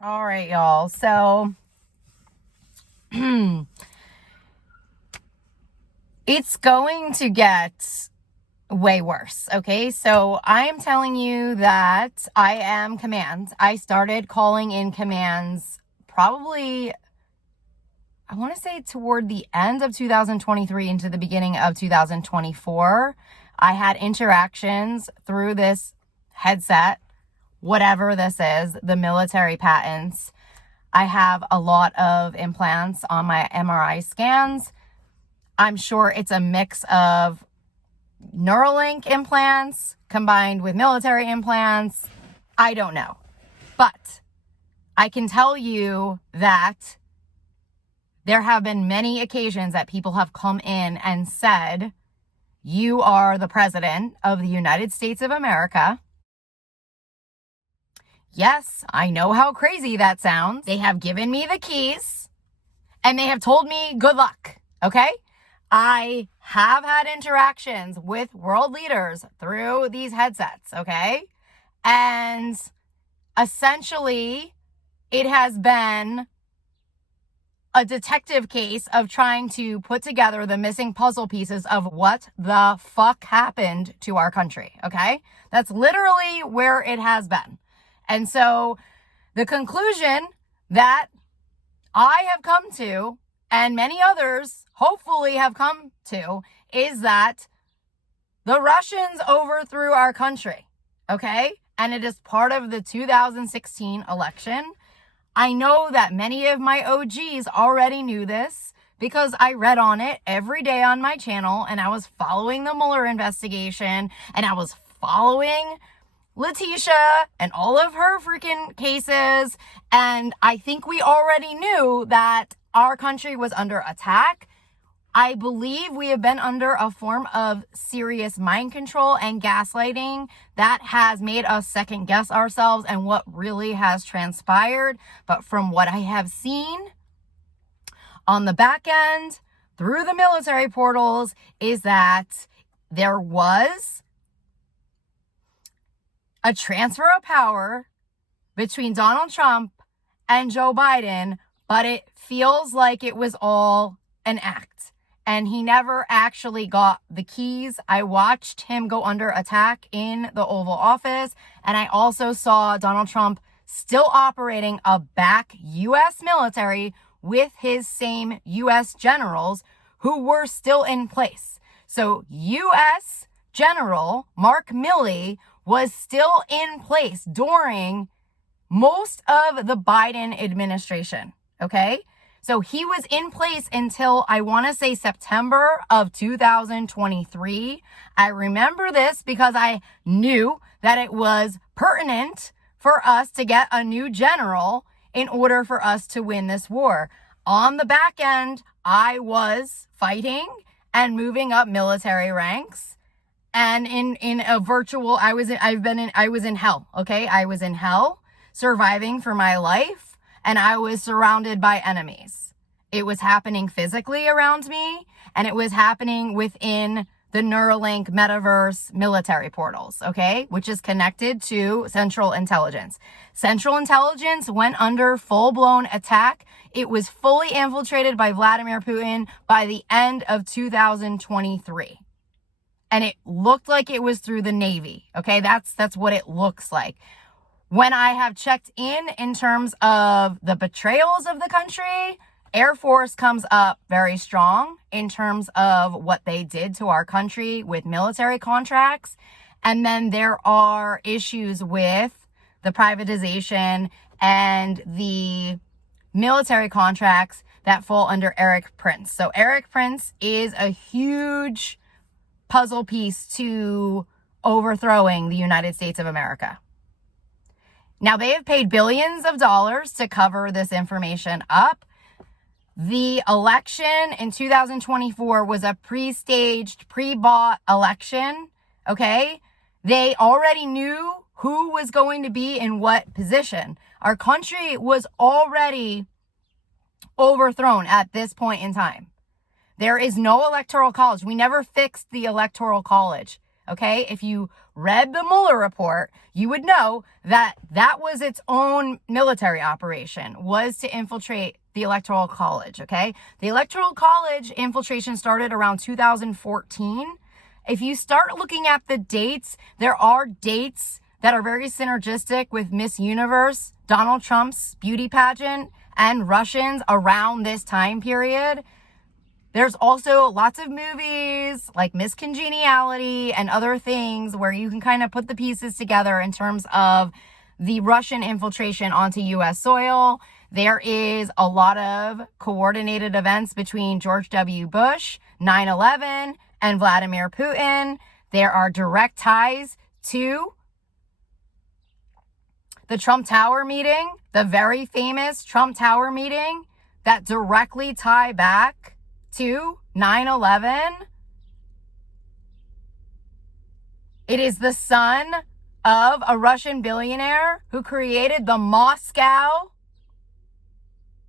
All right, y'all. So it's going to get way worse. Okay. So I'm telling you that I am command. I started calling in commands probably, I want to say toward the end of 2023 into the beginning of 2024. I had interactions through this headset, whatever this is, the military patents. I have a lot of implants on my MRI scans. I'm sure it's a mix of Neuralink implants combined with military implants. I don't know. But I can tell you that there have been many occasions that people have come in and said, "You are the president of the United States of America." Yes, I know how crazy that sounds. They have given me the keys and they have told me good luck. Okay? I have had interactions with world leaders through these headsets. Okay? And essentially, it has been a detective case of trying to put together the missing puzzle pieces of what the fuck happened to our country. Okay? That's literally where it has been. And so the conclusion that I have come to, and many others hopefully have come to, is that the Russians overthrew our country. Okay? And it is part of the 2016 election. I know that many of my OGs already knew this because I read on it every day on my channel, and I was following the Mueller investigation, and I was following Letitia and all of her freaking cases. And I think we already knew that our country was under attack. I believe we have been under a form of serious mind control and gaslighting that has made us second guess ourselves and what really has transpired. But from what I have seen on the back end through the military portals is that there was a transfer of power between Donald Trump and Joe Biden, but it feels like it was all an act. And he never actually got the keys. I watched him go under attack in the Oval Office, and I also saw Donald Trump still operating a back U.S. military with his same U.S. generals who were still in place. So U.S. General Mark Milley was still in place during most of the Biden administration, okay? So he was in place until, I want to say, September of 2023. I remember this because I knew that it was pertinent for us to get a new general in order for us to win this war. On the back end, I was fighting and moving up military ranks. And in a virtual, I was in hell, okay? I was in hell, surviving for my life, and I was surrounded by enemies. It was happening physically around me, and it was happening within the Neuralink metaverse military portals, okay? Which is connected to Central Intelligence. Central Intelligence went under full-blown attack. It was fully infiltrated by Vladimir Putin by the end of 2023. And it looked like it was through the Navy. Okay, that's what it looks like. When I have checked in terms of the betrayals of the country, Air Force comes up very strong in terms of what they did to our country with military contracts. And then there are issues with the privatization and the military contracts that fall under Erik Prince. So Erik Prince is a huge puzzle piece to overthrowing the United States of America. Now, they have paid billions of dollars to cover this information up. The election in 2024 was a pre-staged, pre-bought election, okay? They already knew who was going to be in what position. Our country was already overthrown at this point in time. There is no electoral college. We never fixed the electoral college, okay? If you read the Mueller report, you would know that that was its own military operation, was to infiltrate the Electoral College, okay? The Electoral College infiltration started around 2014. If you start looking at the dates, there are dates that are very synergistic with Miss Universe, Donald Trump's beauty pageant, and Russians around this time period. There's also lots of movies like Miss Congeniality and other things where you can kind of put the pieces together in terms of the Russian infiltration onto U.S. soil. There is a lot of coordinated events between George W. Bush, 9/11, and Vladimir Putin. There are direct ties to the Trump Tower meeting, the very famous Trump Tower meeting, that directly tie back to 9/11. It is the son of a Russian billionaire who created the Moscow.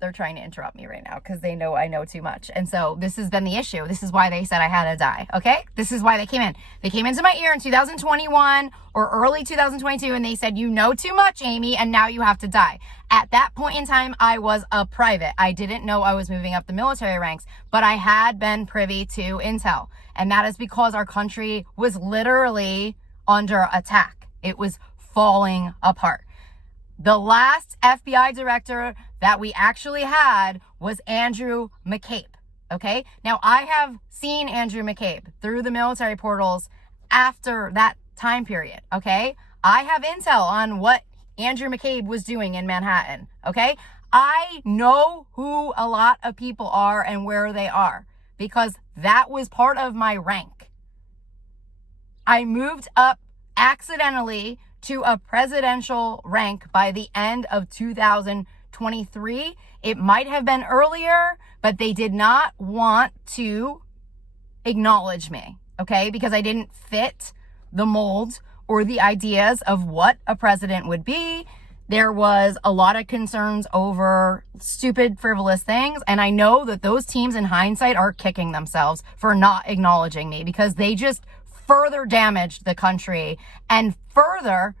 They're trying to interrupt me right now because they know I know too much. And so this has been the issue. This is why they said I had to die, okay? This is why they came in. They came into my ear in 2021 or early 2022, and they said, you know too much, Amy, and now you have to die. At that point in time, I was a private. I didn't know I was moving up the military ranks, but I had been privy to intel. And that is because our country was literally under attack. It was falling apart. The last FBI director that we actually had was Andrew McCabe, okay? Now, I have seen Andrew McCabe through the military portals after that time period, okay? I have intel on what Andrew McCabe was doing in Manhattan, okay? I know who a lot of people are and where they are because that was part of my rank. I moved up accidentally to a presidential rank by the end of 2023. It might have been earlier, but they did not want to acknowledge me, okay? Because I didn't fit the mold or the ideas of what a president would be. There was a lot of concerns over stupid, frivolous things. And I know that those teams in hindsight are kicking themselves for not acknowledging me because they just further damaged the country and further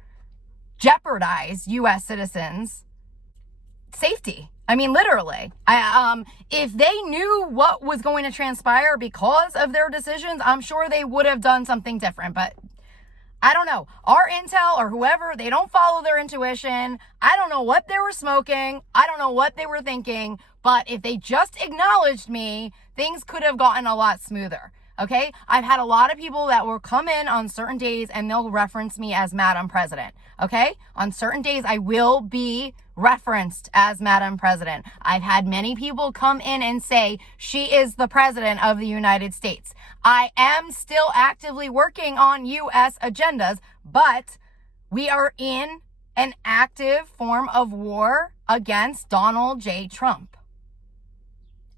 jeopardized U.S. citizens' safety. I mean, literally. If they knew what was going to transpire because of their decisions, I'm sure they would have done something different. But I don't know. Our intel or whoever, they don't follow their intuition. I don't know what they were smoking. I don't know what they were thinking. But if they just acknowledged me, things could have gotten a lot smoother. Okay? I've had a lot of people that will come in on certain days and they'll reference me as Madam President. Okay? On certain days, I will be referenced as Madam President. I've had many people come in and say, she is the President of the United States. I am still actively working on U.S. agendas, but we are in an active form of war against Donald J. Trump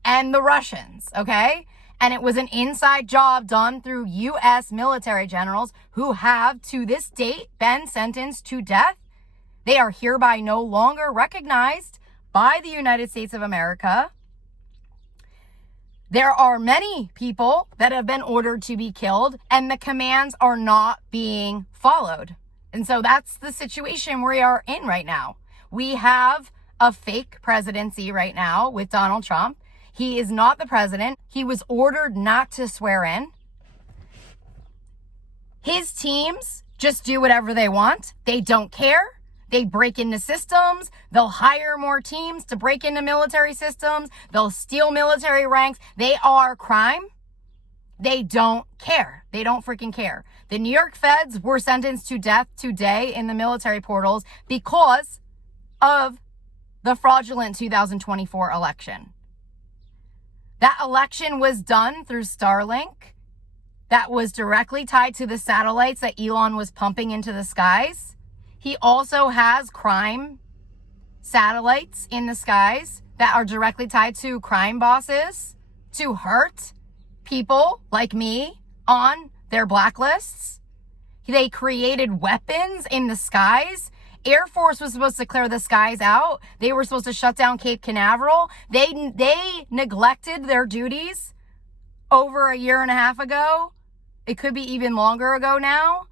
and the Russians, okay? And it was an inside job done through U.S. military generals who have, to this date, been sentenced to death. They are hereby no longer recognized by the United States of America. There are many people that have been ordered to be killed, and the commands are not being followed. And so that's the situation we are in right now. We have a fake presidency right now with Donald Trump. He is not the president. He was ordered not to swear in. His teams just do whatever they want. They don't care. They break into systems. They'll hire more teams to break into military systems. They'll steal military ranks. They are crime. They don't care. They don't freaking care. The New York feds were sentenced to death today in the military portals because of the fraudulent 2024 election. That election was done through Starlink. That was directly tied to the satellites that Elon was pumping into the skies. He also has crime satellites in the skies that are directly tied to crime bosses to hurt people like me on their blacklists. They created weapons in the skies. Air Force was supposed to clear the skies out. They were supposed to shut down Cape Canaveral. They neglected their duties over a year and a half ago. It could be even longer ago now.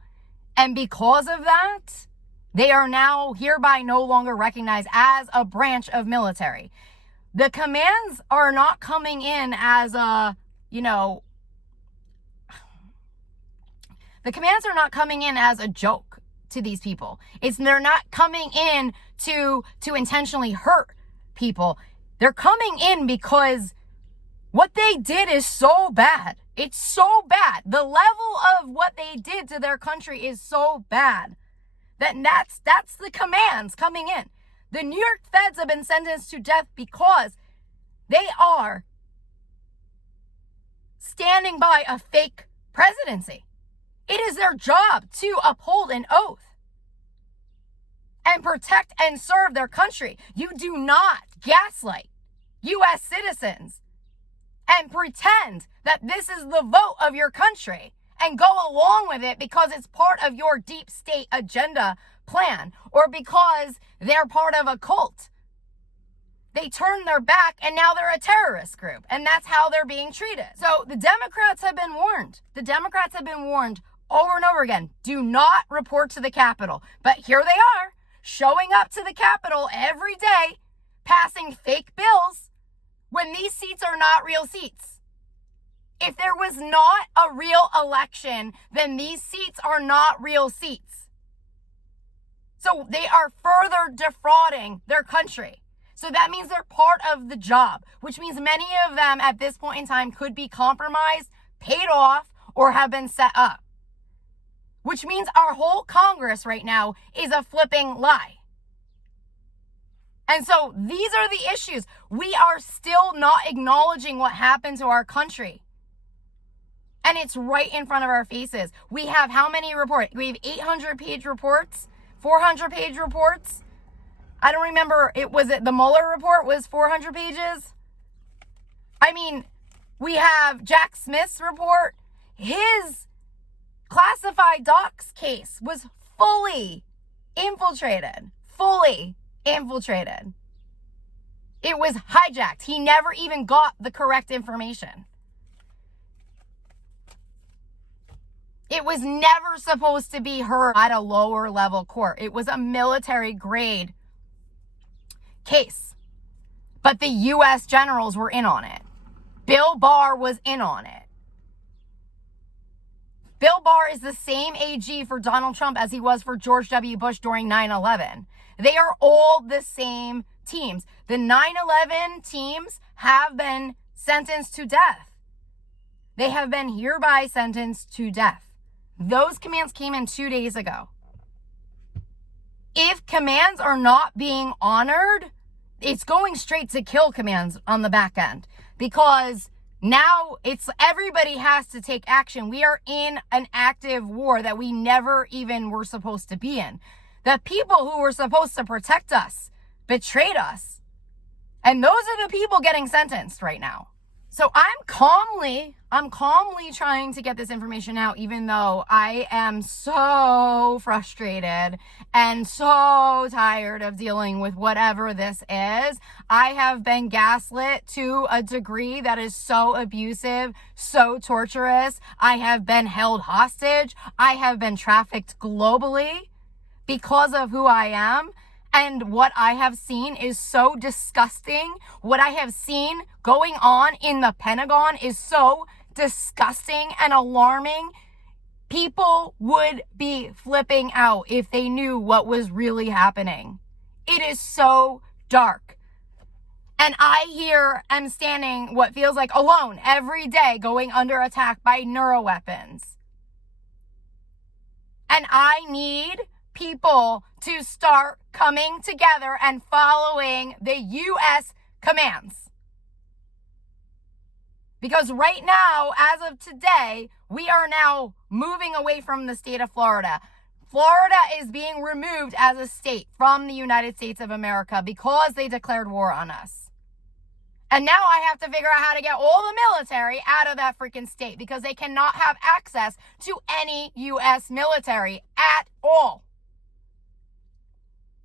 And because of that, they are now hereby no longer recognized as a branch of military. The commands are not coming in as the commands are not coming in as a joke to these people. They're not coming in to intentionally hurt people. They're coming in because what they did is so bad. It's so bad. The level of what they did to their country is so bad that's the commands coming in. The New York feds have been sentenced to death because they are standing by a fake presidency. It is their job to uphold an oath and protect and serve their country. You do not gaslight U.S. citizens and pretend that this is the vote of your country and go along with it because it's part of your deep state agenda plan or because they're part of a cult. They turned their back and now they're a terrorist group, and that's how they're being treated. So the Democrats have been warned. The Democrats have been warned over and over again. Do not report to the Capitol. But here they are, showing up to the Capitol every day, passing fake bills when these seats are not real seats. If there was not a real election, then these seats are not real seats. So they are further defrauding their country. So that means they're part of the job, which means many of them at this point in time could be compromised, paid off, or have been set up. Which means our whole Congress right now is a flipping lie. And so these are the issues. We are still not acknowledging what happened to our country. And it's right in front of our faces. We have how many reports? We have 800-page reports, 400-page reports. I don't remember. The Mueller report was 400 pages. I mean, we have Jack Smith's report. His classified docs case was fully infiltrated. It was hijacked. He never even got the correct information. It was never supposed to be heard at a lower level court. It was a military grade case. But the U.S. generals were in on it. Bill Barr was in on it. Bill Barr is the same AG for Donald Trump as he was for George W. Bush during 9/11. They are all the same teams. The 9/11 teams have been sentenced to death. They have been hereby sentenced to death. Those commands came in 2 days ago. If commands are not being honored, it's going straight to kill commands on the back end, because now everybody has to take action. We are in an active war that we never even were supposed to be in. The people who were supposed to protect us betrayed us. And those are the people getting sentenced right now. So I'm calmly trying to get this information out, even though I am so frustrated and so tired of dealing with whatever this is. I have been gaslit to a degree that is so abusive, so torturous. I have been held hostage. I have been trafficked globally because of who I am. And what I have seen is so disgusting. What I have seen going on in the Pentagon is so disgusting and alarming. People would be flipping out if they knew what was really happening. It is so dark. And I here am standing what feels like alone every day, going under attack by neuroweapons. And I need people to start coming together and following the U.S. commands. Because right now, as of today, we are now moving away from the state of Florida. Florida is being removed as a state from the United States of America because they declared war on us. And now I have to figure out how to get all the military out of that freaking state, because they cannot have access to any U.S. military at all.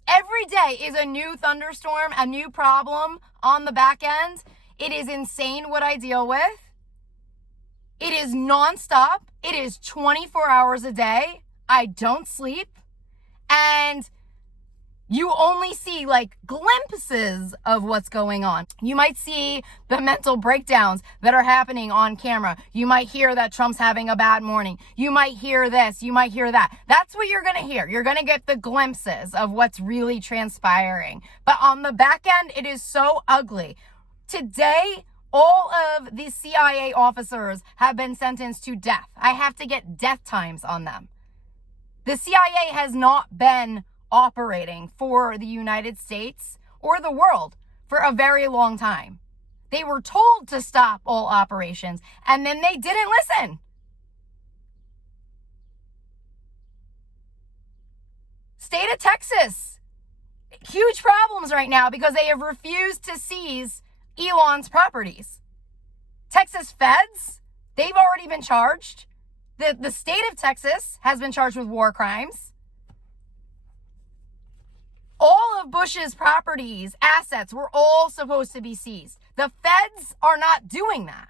Every day is a new thunderstorm, a new problem on the back end. It is insane what I deal with. It is nonstop. It is 24 hours a day. I don't sleep, and you only see like glimpses of what's going on. You might see the mental breakdowns that are happening on camera. You might hear that Trump's having a bad morning. You might hear this. You might hear that. That's what you're going to hear. You're going to get the glimpses of what's really transpiring. But on the back end, it is so ugly. Today, all of the CIA officers have been sentenced to death. I have to get death times on them. The CIA has not been operating for the United States or the world for a very long time. They were told to stop all operations, and then they didn't listen. State of Texas, huge problems right now because they have refused to seize Elon's properties. Texas feds, they've already been charged. The state of Texas has been charged with war crimes. All of Bush's properties, assets were all supposed to be seized. The feds are not doing that.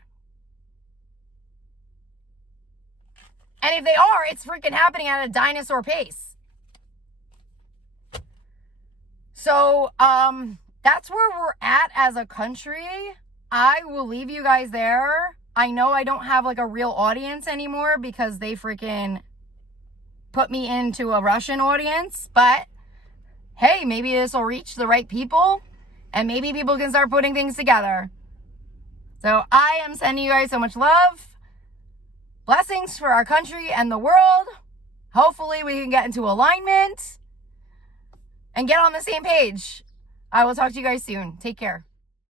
And if they are, it's freaking happening at a dinosaur pace. So, that's where we're at as a country. I will leave you guys there. I know I don't have like a real audience anymore because they freaking put me into a Russian audience, but hey, maybe this will reach the right people and maybe people can start putting things together. So I am sending you guys so much love. Blessings for our country and the world. Hopefully we can get into alignment and get on the same page. I will talk to you guys soon. Take care.